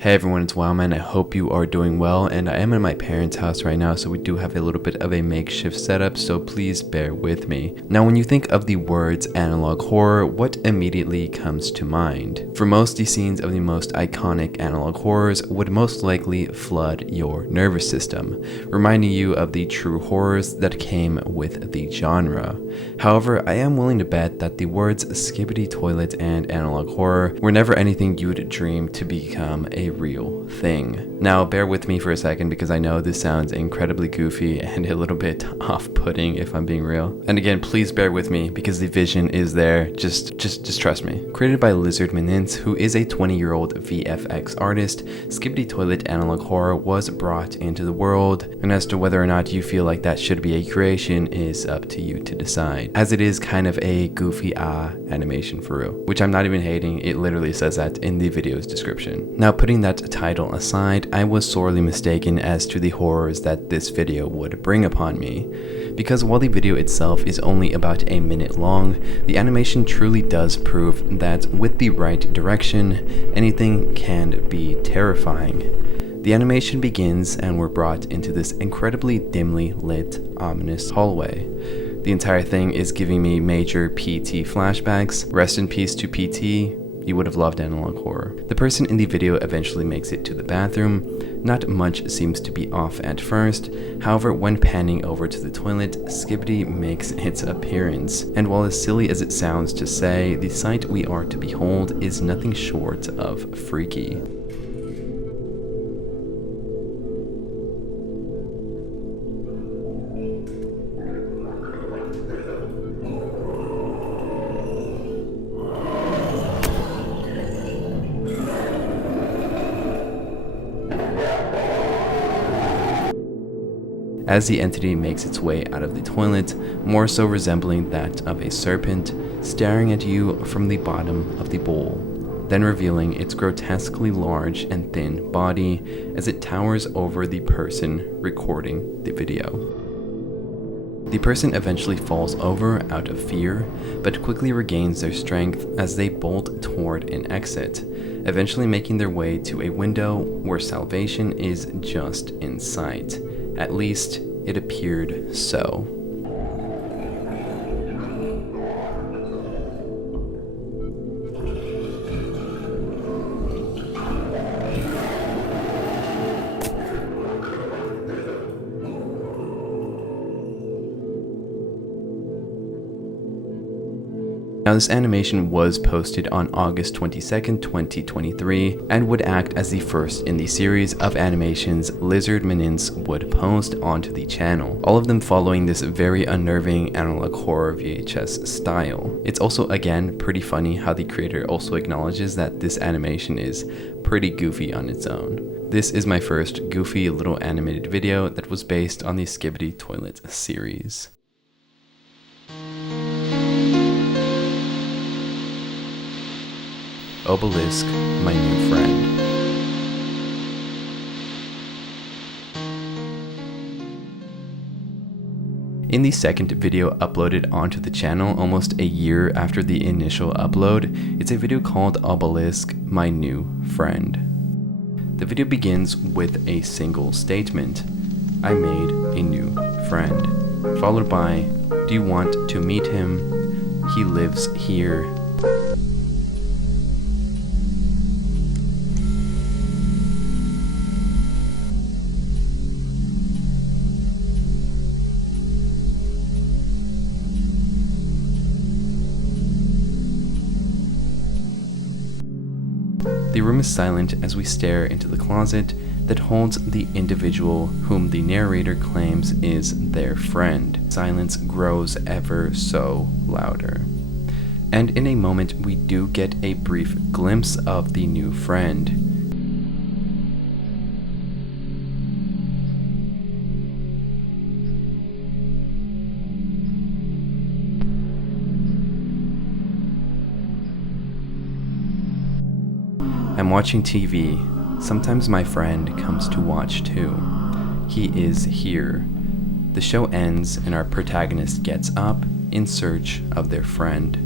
Hey everyone, it's Wowman. I hope you are doing well, and I am in my parents' house right now, so we do have a little bit of a makeshift setup, so please bear with me. Now, when you think of the words analog horror, what immediately comes to mind? For most, the scenes of the most iconic analog horrors would most likely flood your nervous system, reminding you of the true horrors that came with the genre. However, I am willing to bet that the words skibidi toilet and analog horror were never anything you would dream to become a real thing. Now, bear with me for a second because I know this sounds incredibly goofy and a little bit off-putting if I'm being real. And again, please bear with me because the vision is there. Just trust me. Created by LizardMininc, who is a 20-year-old VFX artist, Skibidi Toilet Analog Horror was brought into the world, and as to whether or not you feel like that should be a creation is up to you to decide, as it is kind of a goofy animation for real, which I'm not even hating. It literally says that in the video's description. Now, putting that title aside, I was sorely mistaken as to the horrors that this video would bring upon me. Because while the video itself is only about a minute long, the animation truly does prove that with the right direction, anything can be terrifying. The animation begins and we're brought into this incredibly dimly lit, ominous hallway. The entire thing is giving me major PT flashbacks. Rest in peace to PT. You would have loved analog horror. The person in the video eventually makes it to the bathroom. Not much seems to be off at first. However, when panning over to the toilet, Skibidi makes its appearance. And while as silly as it sounds to say, the sight we are to behold is nothing short of freaky. As the entity makes its way out of the toilet, more so resembling that of a serpent, staring at you from the bottom of the bowl, then revealing its grotesquely large and thin body as it towers over the person recording the video. The person eventually falls over out of fear, but quickly regains their strength as they bolt toward an exit, eventually making their way to a window where salvation is just in sight. At least, it appeared so. Now, this animation was posted on August 22nd, 2023, and would act as the first in the series of animations LizardMininc would post onto the channel, all of them following this very unnerving analog horror VHS style. It's also, again, pretty funny how the creator also acknowledges that this animation is pretty goofy on its own. This is my first goofy little animated video that was based on the Skibidi Toilet series. Obelisk, my new friend. In the second video uploaded onto the channel almost a year after the initial upload, it's a video called Obelisk, my new friend. The video begins with a single statement: I made a new friend, followed by, do you want to meet him? He lives here. The room is silent as we stare into the closet that holds the individual whom the narrator claims is their friend. Silence grows ever so louder. And in a moment, we do get a brief glimpse of the new friend. I'm watching TV. Sometimes my friend comes to watch too. He is here. The show ends and our protagonist gets up in search of their friend.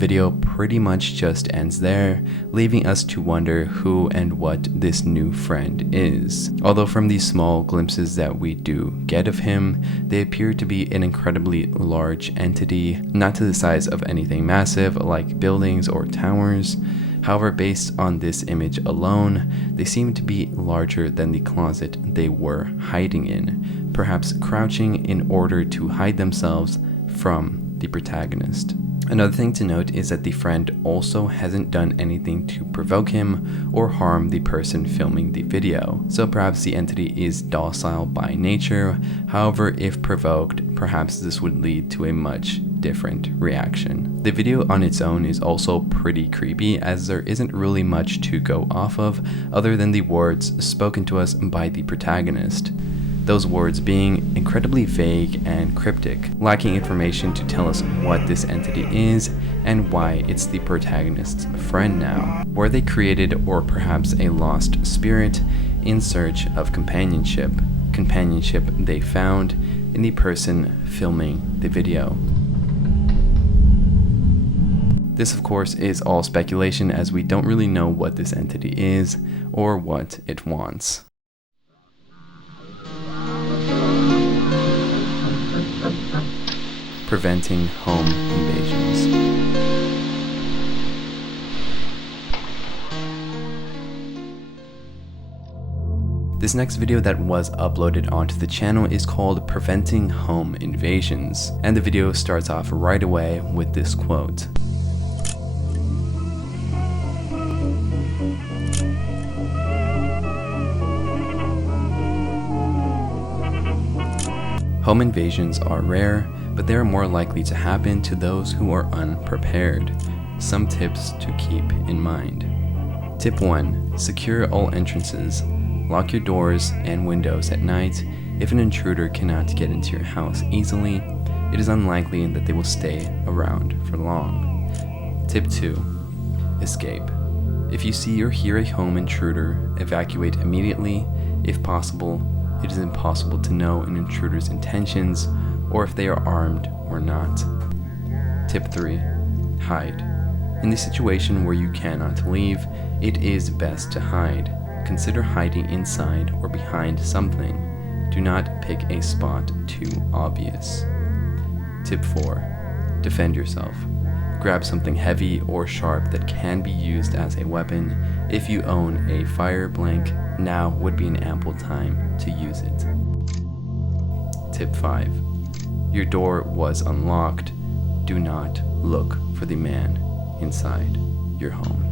video pretty much just ends there, leaving us to wonder who and what this new friend is. Although from these small glimpses that we do get of him, they appear to be an incredibly large entity, not to the size of anything massive like buildings or towers. However, based on this image alone, they seem to be larger than the closet they were hiding in, perhaps crouching in order to hide themselves from the protagonist. Another thing to note is that the friend also hasn't done anything to provoke him or harm the person filming the video, so perhaps the entity is docile by nature. However, if provoked, perhaps this would lead to a much different reaction. The video on its own is also pretty creepy, as there isn't really much to go off of other than the words spoken to us by the protagonist. Those words being incredibly vague and cryptic, lacking information to tell us what this entity is and why it's the protagonist's friend now. Were they created or perhaps a lost spirit in search of companionship? Companionship they found in the person filming the video. This of course is all speculation, as we don't really know what this entity is or what it wants. Preventing home invasions. This next video that was uploaded onto the channel is called Preventing Home Invasions, and the video starts off right away with this quote. Home invasions are rare, but they are more likely to happen to those who are unprepared. Some tips to keep in mind. Tip 1. Secure all entrances. Lock your doors and windows at night. If an intruder cannot get into your house easily, it is unlikely that they will stay around for long. Tip 2. Escape. If you see or hear a home intruder, evacuate immediately. If possible, it is impossible to know an intruder's intentions or if they are armed or not. Tip 3. Hide. In the situation where you cannot leave, it is best to hide. Consider hiding inside or behind something. Do not pick a spot too obvious. Tip 4. Defend yourself. Grab something heavy or sharp that can be used as a weapon. If you own a fire blank, now would be an ample time to use it. Tip 5. Your door was unlocked. Do not look for the man inside your home.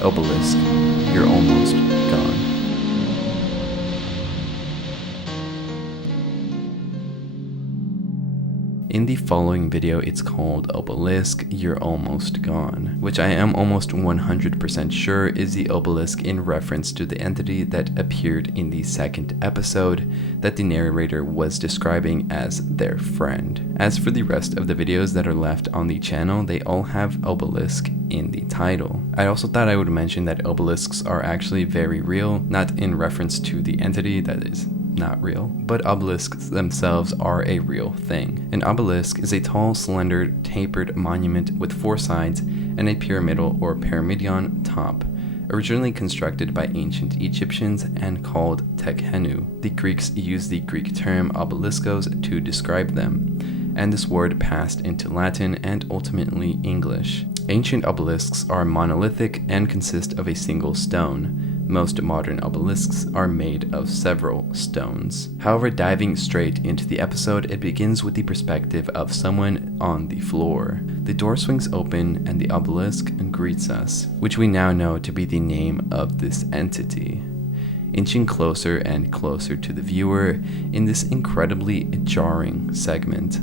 Obelisk, you're almost gone. In the following video, it's called Obelisk, You're Almost Gone, which I am almost 100% sure is the obelisk in reference to the entity that appeared in the second episode that the narrator was describing as their friend. As for the rest of the videos that are left on the channel, they all have obelisk in the title. I also thought I would mention that obelisks are actually very real, not in reference to the entity that is not real, but obelisks themselves are a real thing. An obelisk is a tall, slender, tapered monument with four sides and a pyramidal or pyramidion top, originally constructed by ancient Egyptians and called tekhenu. The Greeks used the Greek term obeliskos to describe them, and this word passed into Latin and ultimately English. Ancient obelisks are monolithic and consist of a single stone. Most modern obelisks are made of several stones. However, diving straight into the episode, it begins with the perspective of someone on the floor. The door swings open and the obelisk greets us, which we now know to be the name of this entity. Inching closer and closer to the viewer in this incredibly jarring segment.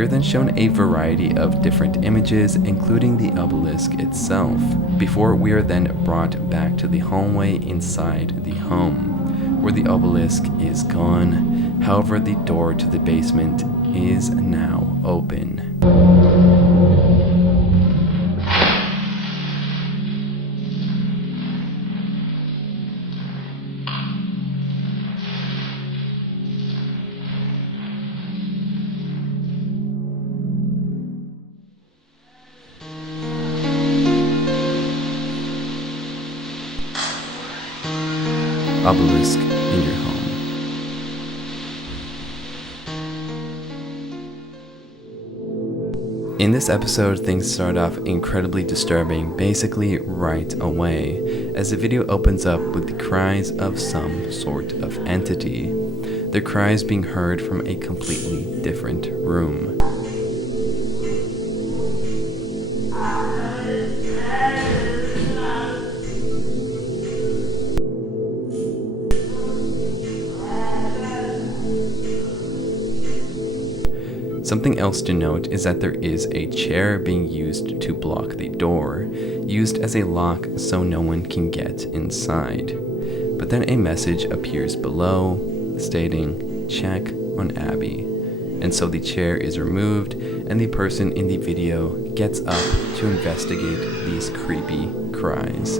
We're then shown a variety of different images, including the obelisk itself, before we are then brought back to the hallway inside the home, where the obelisk is gone. However, the door to the basement is now open. Obelisk in your home. In this episode, things start off incredibly disturbing, basically right away, as the video opens up with the cries of some sort of entity. The cries being heard from a completely different room. Something else to note is that there is a chair being used to block the door, used as a lock so no one can get inside. But then a message appears below stating, "Check on Abby." And so the chair is removed and the person in the video gets up to investigate these creepy cries.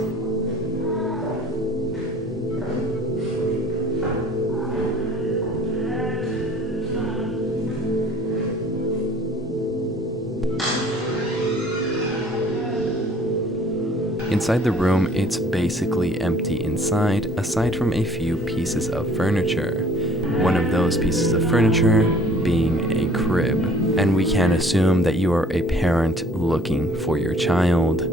Inside the room, it's basically empty inside, aside from a few pieces of furniture. One of those pieces of furniture being a crib. And we can assume that you are a parent looking for your child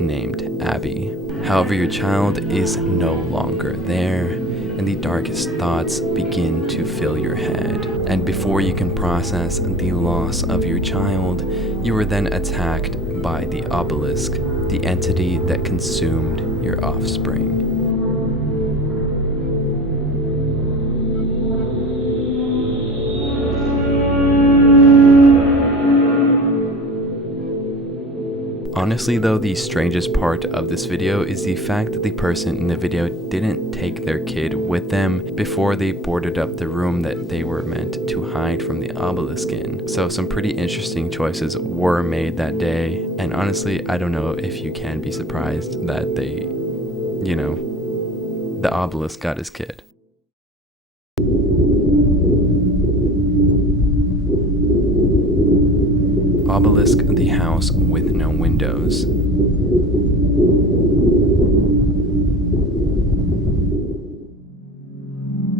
named Abby. However, your child is no longer there, and the darkest thoughts begin to fill your head. And before you can process the loss of your child, you are then attacked by the obelisk, the entity that consumed your offspring. Honestly though, the strangest part of this video is the fact that the person in the video didn't take their kid with them before they boarded up the room that they were meant to hide from the obelisk in. So some pretty interesting choices were made that day, and honestly, I don't know if you can be surprised that the obelisk got his kid. Obelisk, the house with no windows.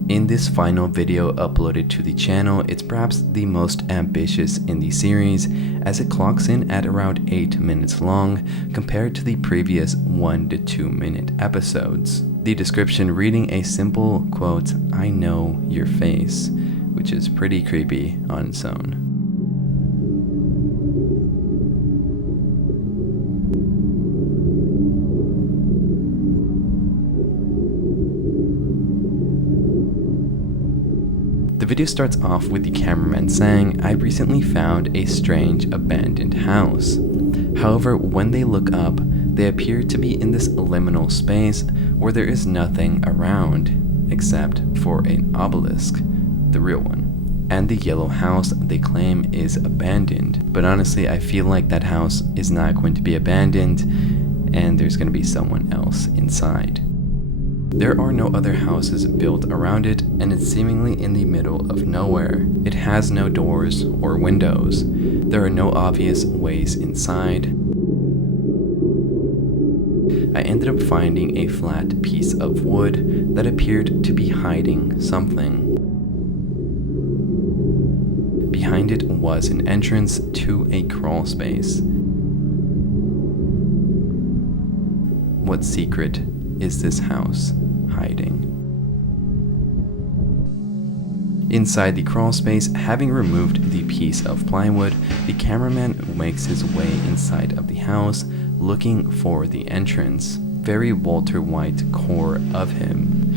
In this final video uploaded to the channel, it's perhaps the most ambitious in the series, as it clocks in at around 8 minutes long compared to the previous 1 to 2 minute episodes. The description reading a simple quote, "I know your face," which is pretty creepy on its own. The video starts off with the cameraman saying, "I recently found a strange abandoned house." However, when they look up, they appear to be in this liminal space where there is nothing around except for an obelisk, the real one, and the yellow house they claim is abandoned. But honestly, I feel like that house is not going to be abandoned and there's going to be someone else inside. There are no other houses built around it, and it's seemingly in the middle of nowhere. It has no doors or windows. There are no obvious ways inside. I ended up finding a flat piece of wood that appeared to be hiding something. Behind it was an entrance to a crawl space. What secret is this house hiding? Inside the crawl space, having removed the piece of plywood, the cameraman makes his way inside of the house, looking for the entrance. Very Walter White core of him.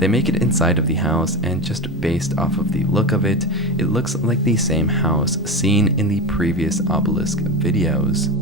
They make it inside of the house, and just based off of the look of it, it looks like the same house seen in the previous Obelisk videos.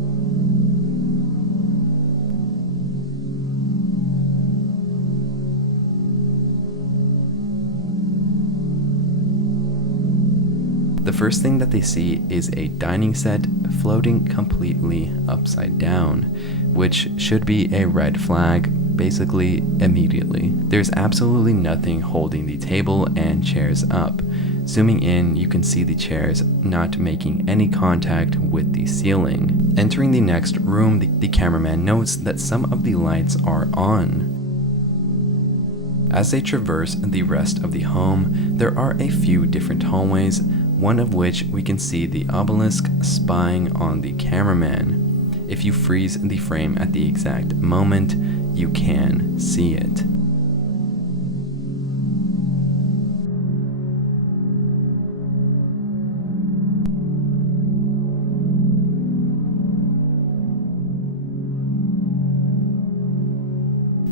The first thing that they see is a dining set floating completely upside down, which should be a red flag basically immediately. There's absolutely nothing holding the table and chairs up. Zooming in, you can see the chairs not making any contact with the ceiling. Entering the next room, the cameraman notes that some of the lights are on. As they traverse the rest of the home, there are a few different hallways, one of which we can see the obelisk spying on the cameraman. If you freeze the frame at the exact moment, you can see it.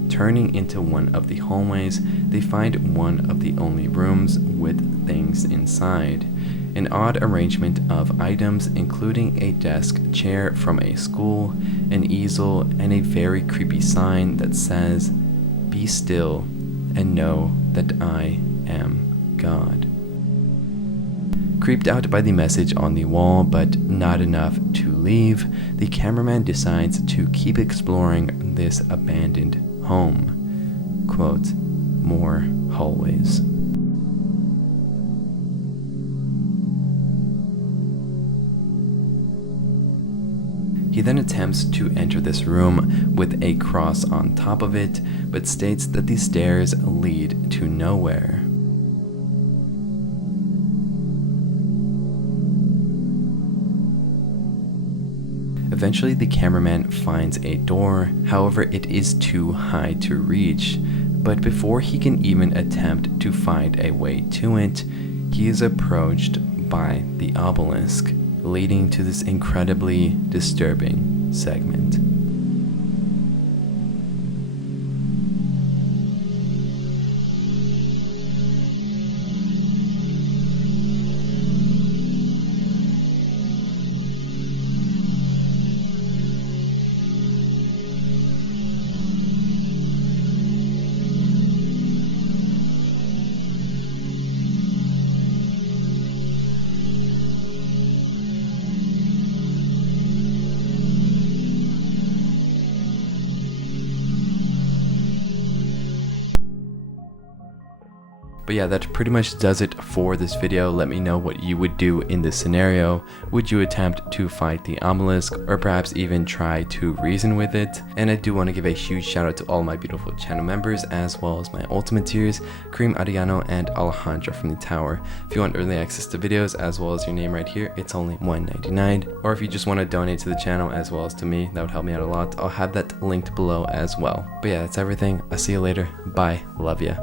Turning into one of the hallways, they find one of the only rooms with things inside. An odd arrangement of items, including a desk chair from a school, an easel, and a very creepy sign that says, "Be still and know that I am God." Creeped out by the message on the wall, but not enough to leave, the cameraman decides to keep exploring this abandoned home. Quote, "More hallways." He then attempts to enter this room with a cross on top of it, but states that the stairs lead to nowhere. Eventually, the cameraman finds a door, however, it is too high to reach. But before he can even attempt to find a way to it, he is approached by the obelisk, leading to this incredibly disturbing segment. But yeah, that pretty much does it for this video. Let me know what you would do in this scenario. Would you attempt to fight the obelisk, or perhaps even try to reason with it? And I do want to give a huge shout out to all my beautiful channel members, as well as my ultimate tiers, Kareem Adriano and Alejandra from the Tower. If you want early access to videos, as well as your name right here, it's only $1.99. Or if you just want to donate to the channel as well as to me, that would help me out a lot. I'll have that linked below as well. But yeah, that's everything. I'll see you later. Bye. Love ya.